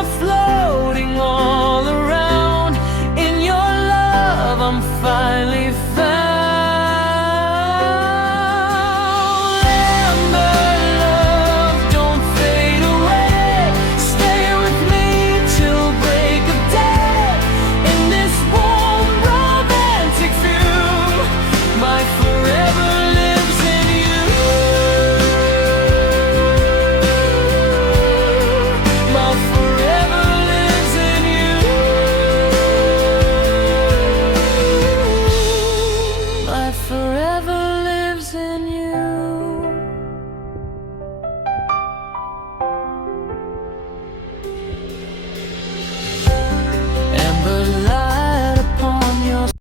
are floating all around. In your love I'm finally found. Amber love, don't fade away. Stay with me till break of day. In this warm romantic view, my forever lives in you. My forever lives in you. My forever lives in you.